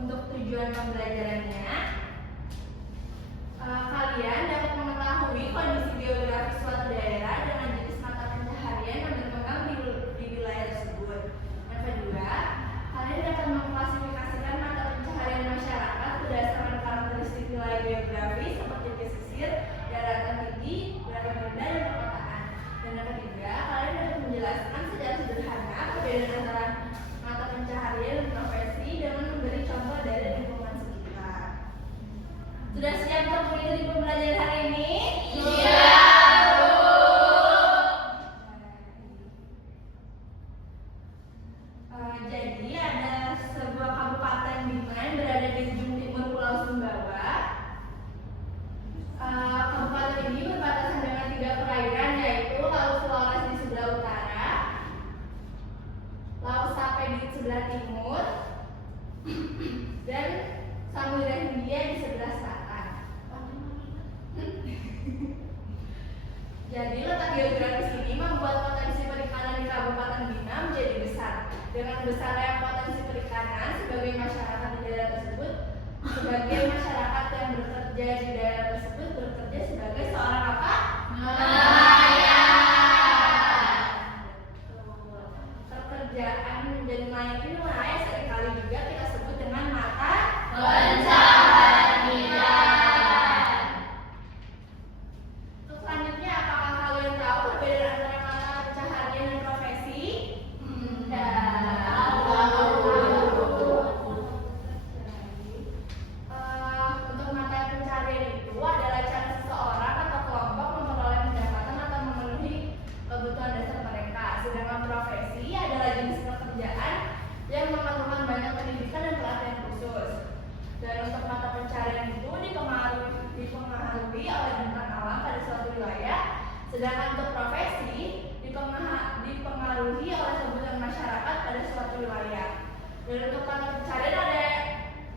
Untuk tujuan pembelajarannya, kalian dapat mengetahui kondisi geografis suatu daerah dengan jenis mata pencaharian yang berkembang di wilayah tersebut. Yang kedua, kalian dapat mengklasifikasikan mata pencaharian masyarakat berdasarkan karakteristik wilayah geografis seperti pesisir, daratan tinggi, daratan rendah, dan perkotaan. Dan yang ketiga, kalian dapat menjelaskan secara sederhana perbedaan antara mata pencaharian dan profesi dengan memberi contoh dari lingkungan sekitar. Sudah siap untuk mengikuti pembelajaran hari ini? Iya, Bu. Jadi ada sebuah kabupaten Bima yang berada di ujung timur Pulau Sumbawa. Kabupaten ini berbatasan dengan 3 perairan, yaitu Laut Flores di sebelah utara, Laut Sape di sebelah timur, dan Samudra Hindia di sebelah selatan. Jadi letak geografis ini membuat potensi perikanan di Kabupaten Bima menjadi besar. Dengan besarnya potensi perikanan, sebagai masyarakat di daerah tersebut, sebagai masyarakat yang bekerja di daerah tersebut bekerja sebagai seorang apa? Nelayan. Pekerjaan menjadi nelayan inilah yang seringkali juga kita sebut dengan mata pencaharian. Untuk selanjutnya, apakah kalian tahu perbedaan antara mata pencaharian dan profesi? Untuk mata pencaharian itu adalah cara seseorang atau kelompok memperoleh pendapatan atau memenuhi kebutuhan dasar mereka. Sedangkan profesi adalah jenis pekerjaan yang memerlukan banyak pendidikan dan pelatihan khusus. Dan untuk mata pencaharian itu dipengaruhi oleh bentang alam pada suatu wilayah, sedangkan untuk profesi dipengaruhi oleh kebutuhan masyarakat pada suatu wilayah. Dan untuk mata pencaharian ada,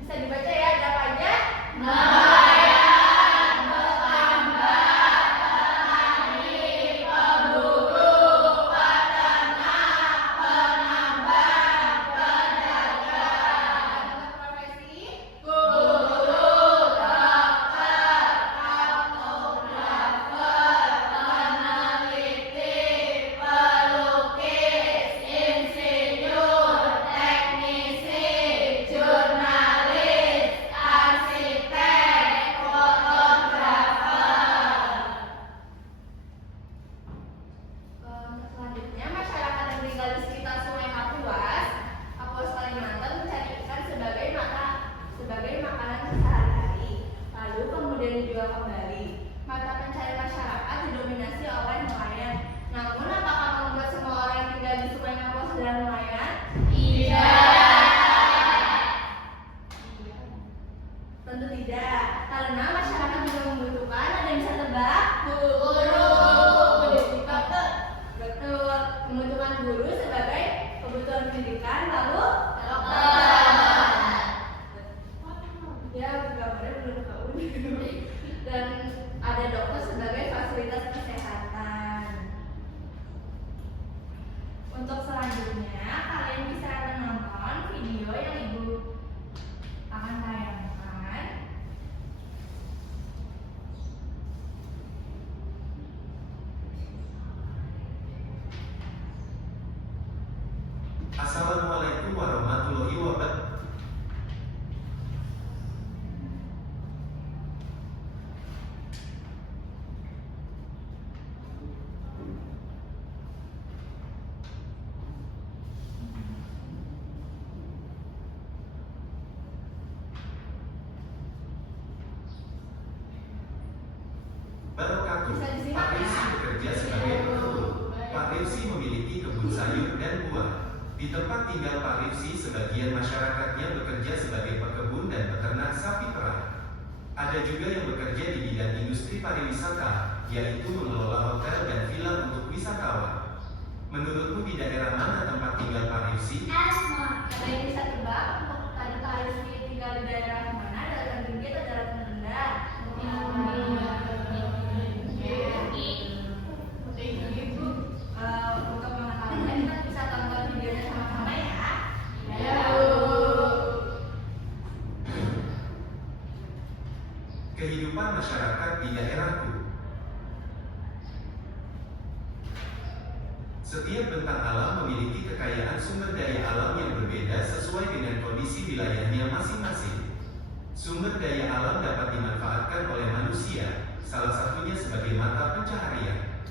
bisa dibaca ya, ada apa aja? Nelayan, petambak, petani, pemburu, peternak, penambang, pedagang. Untuk profesi? Guru, dokter, kartografer, peneliti, pelukis, insinyur, teknisi, jurnalis, arsitek, fotografer. Untuk selanjutnya, masyarakat yang tinggal di sekitar Sungai Kapuas, Kalimantan mencari ikan sebagai makanan sehari-hari. Lalu kemudian dijual kembali. Mata pencarian masyarakat didominasi oleh nelayan. Namun, apakah membuat semua orang yang tinggal di Sungai Kapuas adalah nelayan? Tentu tidak, karena masyarakat juga membutuhkan, ada yang bisa tebak? Guru. Dokter. Betul, membutuhkan guru sebagai kebutuhan pendidikan, lalu ya gambarnya belum tahu. Dan ada dokter sebagai fasilitas kesehatan. Untuk selanjutnya, kalian bisa menonton video yang Ibu akan tayangkan. Assalamualaikum warahmatullahi wabarakatuh. Barakatuh. Bisa disimak Pak Rizky ya? bekerja sebagai pekebun. Pak Rizky memiliki kebun sayur dan buah. Di tempat tinggal Pak Rizky, sebagian masyarakatnya bekerja sebagai pekebun dan peternak sapi perah. Ada juga yang bekerja di bidang industri pariwisata, yaitu mengelola hotel dan villa untuk wisatawan. Menurutmu di daerah mana tempat tinggal Pak Rizky? Ada yang bisa tebak untuk tadi Pak Rizky tinggal di daerah mana? Daratan tinggi atau daratan rendah? Untuk mengetahuinya kita bisa tonton videonya sama-sama ya. Ya. Kehidupan masyarakat di daerahku. Setiap bentang alam memiliki kekayaan sumber daya alam yang berbeda sesuai dengan kondisi wilayahnya masing-masing. Sumber daya alam dapat dimanfaatkan oleh manusia, salah satunya sebagai mata pencaharian.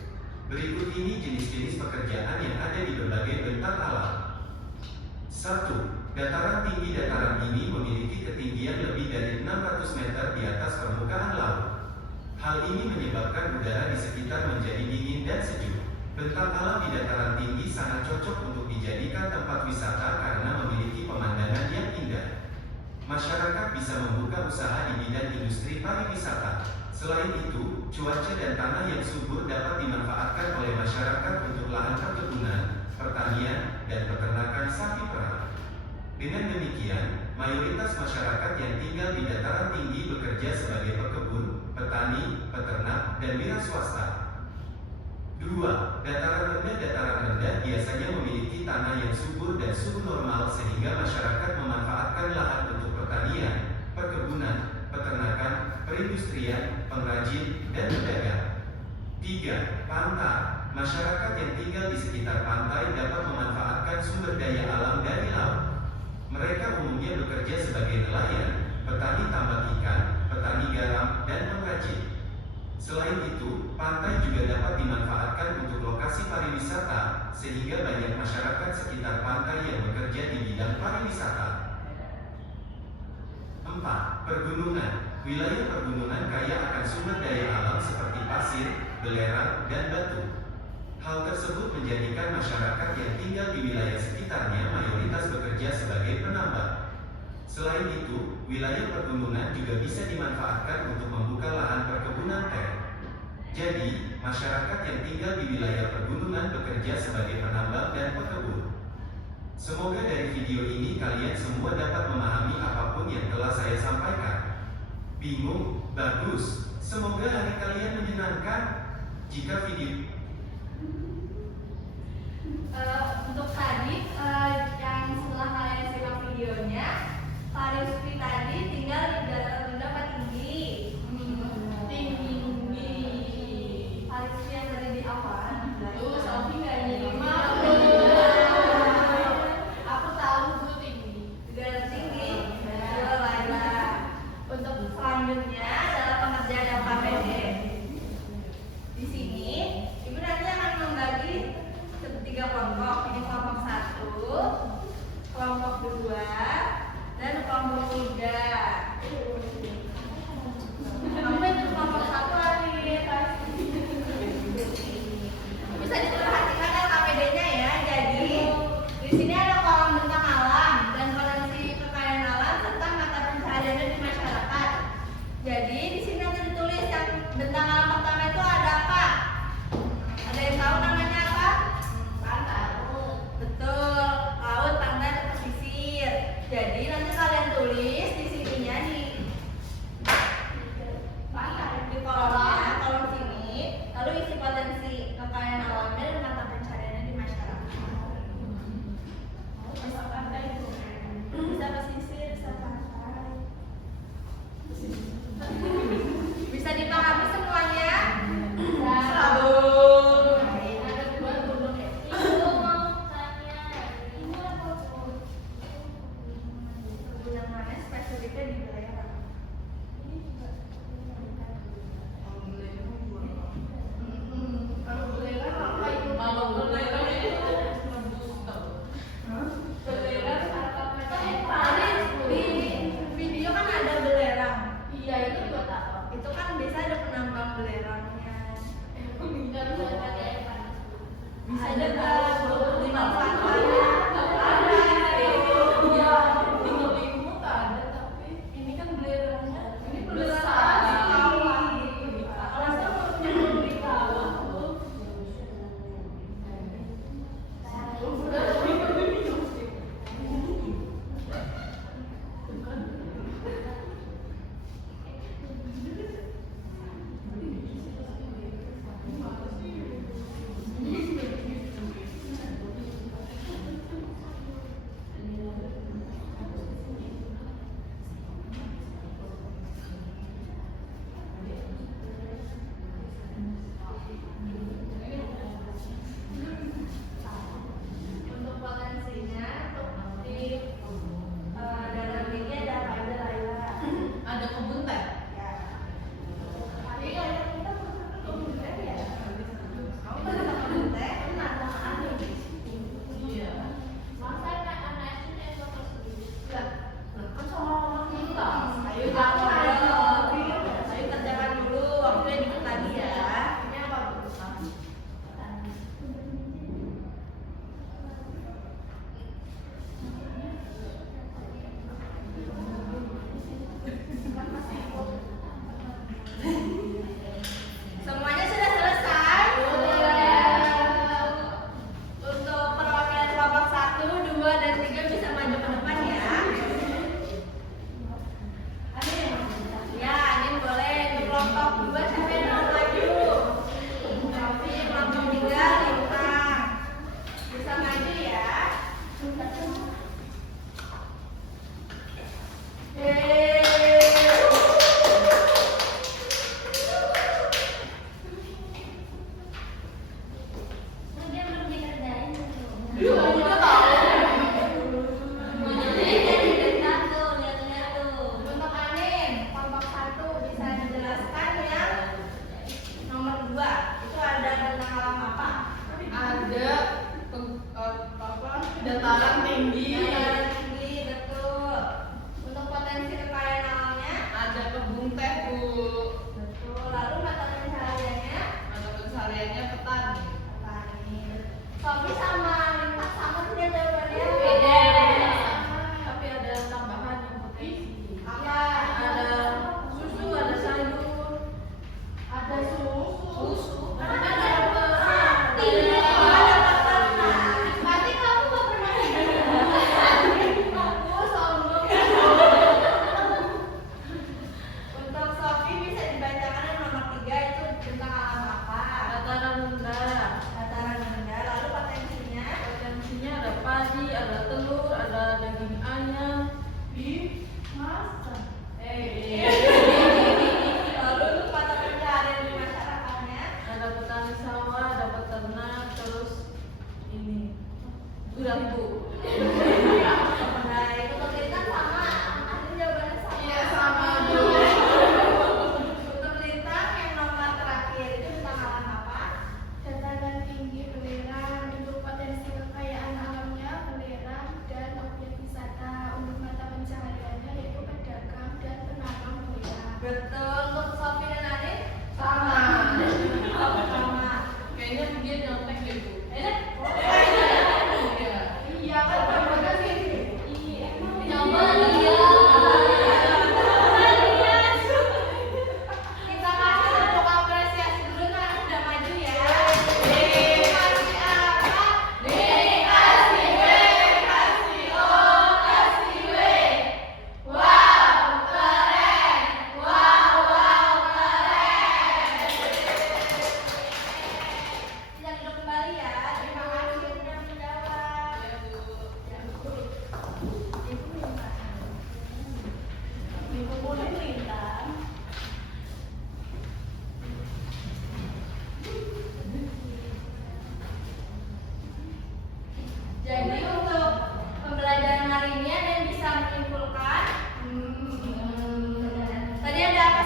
Berikut ini jenis-jenis pekerjaan yang ada di berbagai bentang alam. 1. Dataran tinggi. Dataran ini memiliki ketinggian lebih dari 600 meter di atas permukaan laut. Hal ini menyebabkan udara di sekitar menjadi dingin dan sejuk. Bentang alam di dataran tinggi sangat cocok untuk dijadikan tempat wisata karena memiliki pemandangan yang indah. Masyarakat bisa membuka usaha di bidang industri pariwisata. Selain itu, cuaca dan tanah yang subur dapat dimanfaatkan oleh masyarakat untuk lahan perkebunan, pertanian, dan peternakan sapi perah. Dengan demikian, mayoritas masyarakat yang tinggal di dataran tinggi bekerja sebagai pekebun, petani, peternak, dan wira swasta. 2. Dataran rendah. Dataran rendah biasanya memiliki tanah yang subur dan suhu normal sehingga masyarakat memanfaatkan lahan untuk pertanian, perkebunan, peternakan, perindustrian, pengrajin, dan pedagang. 3. Pantai. Masyarakat yang tinggal di sekitar pantai dapat memanfaatkan sumber daya alam dari laut. Mereka umumnya bekerja sebagai nelayan, petani tambak ikan, petani garam, dan pengrajin. Selain itu, pantai juga dapat dimanfaatkan untuk lokasi pariwisata, sehingga banyak masyarakat sekitar pantai yang bekerja di bidang pariwisata. 4. Pergunungan. Wilayah pergunungan kaya akan sumber daya alam seperti pasir, belerang, dan batu. Hal tersebut menjadikan masyarakat yang tinggal di wilayah sekitarnya mayoritas bekerja sebagai penambang. Selain itu, wilayah pergunungan juga bisa dimanfaatkan untuk membuka lahan perkebunan teh. Jadi, masyarakat yang tinggal di wilayah pergunungan bekerja sebagai penambang dan pekebun. Semoga dari video ini kalian semua dapat memahami apapun yang telah saya sampaikan. Bingung? Bagus. Semoga hari kalian menyenangkan. Jika video untuk tadi yang setelah kalian simak videonya, Pak Rizky tadi tinggal di dataran rendah apa tinggi? Tinggi. Pak Rizky yang tadi di awal. Tuh, Sofi nggak nyimak. Aku tahu Tuh tinggi. di dataran tinggi. Baiklah. Untuk selanjutnya adalah pengerjaan LKPD. Di sini, Ibu nanti akan membagi 3 kelompok. Ini kelompok 1, kelompok 2, dan kelompok 3.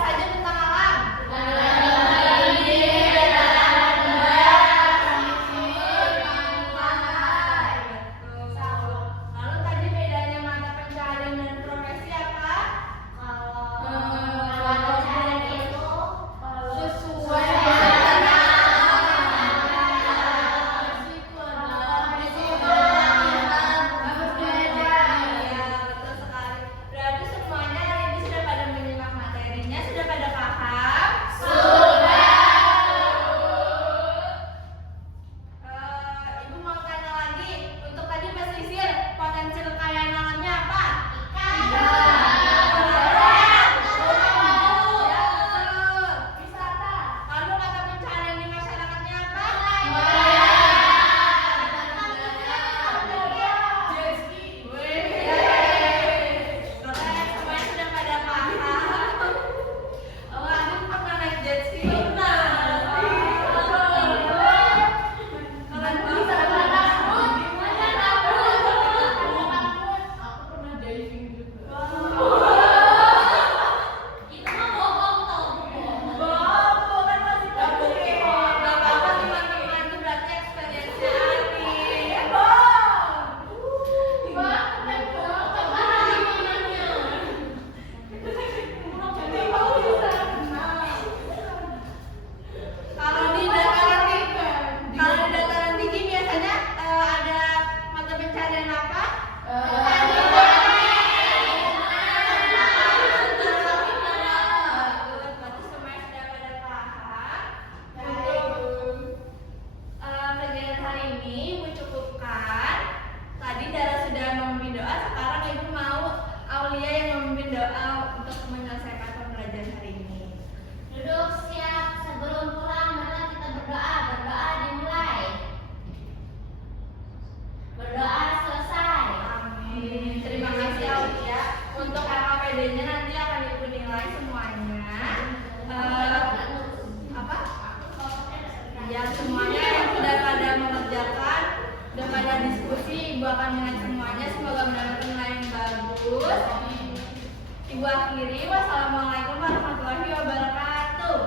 saja tentang alam? Lalu tadi bedanya mata pencaharian dan profesi apa? Berarti semuanya hari ini sudah pada menyimak materinya, sudah pada paham? Ibu mau tanya lagi, untuk tadi pesisir, potensi kekayaan alamnya apa? Wisata. Lalu mata pencaharian di masyarakatnya apa? Jet ski. Keren, semuanya sudah pada paham. Oh, Adit pernah naik jet ski? Pernah. Keren banget. Aku pernah diving juga. Bobo kan masih kecil. Gak apa-apa teman-teman, itu berarti experience Adit. Kalau di dataran tinggi biasanya ada mata pencaharian apa? Berarti semuanya sudah pada paham. Kegiatan hari ini Ibu cukupkan. Tadi Dara sudah memimpin doa, sekarang Ibu mau Aulia yang memimpin doa untuk menyelesaikan pembelajaran hari ini. Duduk siap, sebelum pulang marilah kita berdoa. Berdoa dimulai. Berdoa selesai. Amin. Terima kasih Aulia. Untuk LKPD-nya nanti akan Ibu nilai semuanya. Apa? Ya, semuanya yang sudah pada mengerjakan, sudah pada diskusi, Ibu akan nilai semuanya. Semoga mendapatkan nilai yang bagus. Ibu akhiri, wassalamualaikum warahmatullahi wabarakatuh.